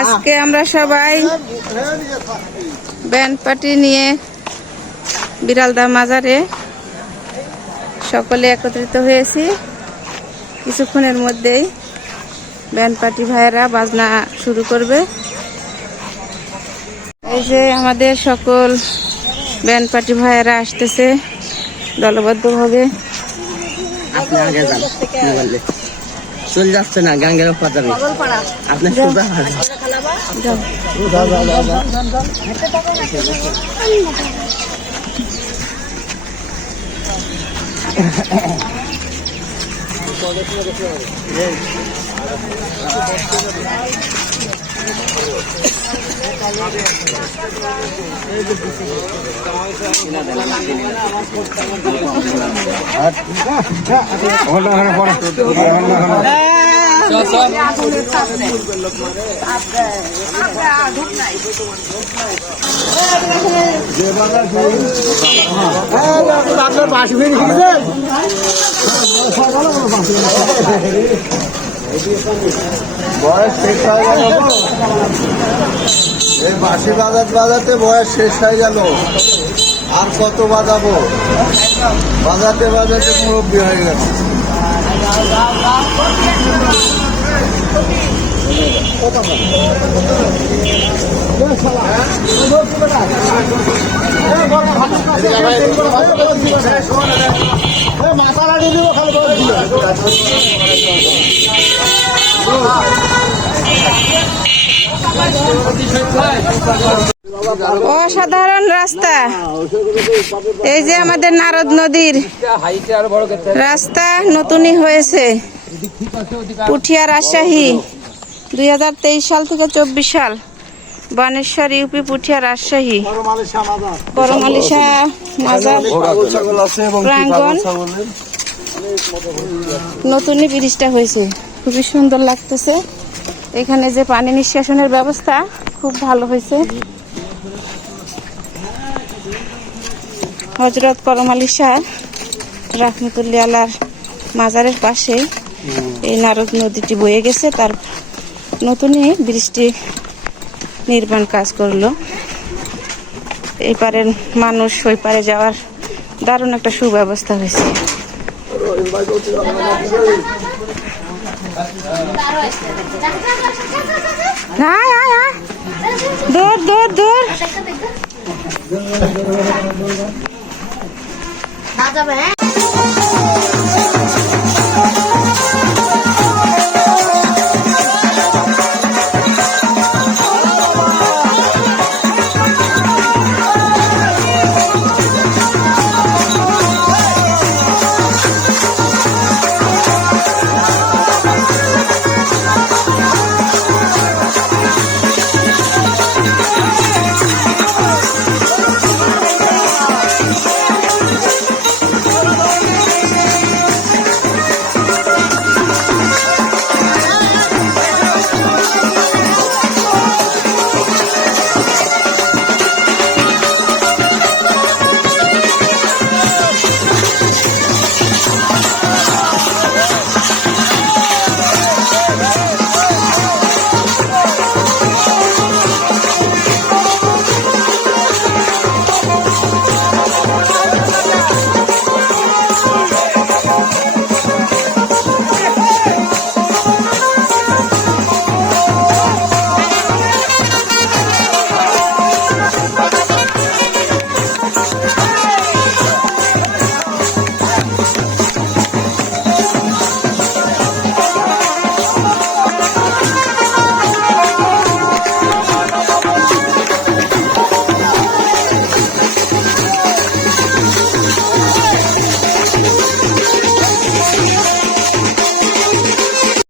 আজকে আমরা সবাই ব্যান্ড পার্টি নিয়ে বিড়ালদা মাজারে সকলে একত্রিত হয়েছি। কিছুক্ষণের মধ্যেই ব্যান্ড পার্টি ভাইয়েরা বাজনা শুরু করবে। এই যে আমাদের সকল ব্যান্ড পার্টি ভাইয়েরা আসতেছে দলবদ্ধভাবে। আপনি আগে যান, চলে যাচ্ছে না গাঙ্গের ওপর যাবে আপনি সোজা বয়স শেষ হয়ে গেল, এই বাঁশি বাজাতে বয়স শেষ হয়ে গেল। আর কত বাজাবো? বাজাতে বাজাতে মুরব্বী হয়ে গেছে। অসাধারণ রাস্তা। এই যে আমাদের নারদ নদীর রাস্তা নতুনই হয়েছে। পুঠিয়া রাজশাহী 2023 সাল থেকে 24 সাল বানেশ্বর ইউপি পুঠিয়া রাজশাহী করমালিশা মাজার প্রাঙ্গণ নতুনই ব্রিজটা হয়েছে, খুবই সুন্দর লাগতেছে। এখানে যে পানি নিষ্কাশনের ব্যবস্থা খুব ভালো হয়েছে। হযরত করমালিশা রাহমাতুল্লাহ আলাইহির মাজারের পাশে এই নারদ নদীটি বয়ে গেছে, তার নতুনই বৃষ্টি নির্মাণ কাজ করলো। এই পারের মানুষ ওই পারে যাওয়ার দারুণ একটা সুব্যবস্থা হয়েছে। দূর দূর দূর যাবে।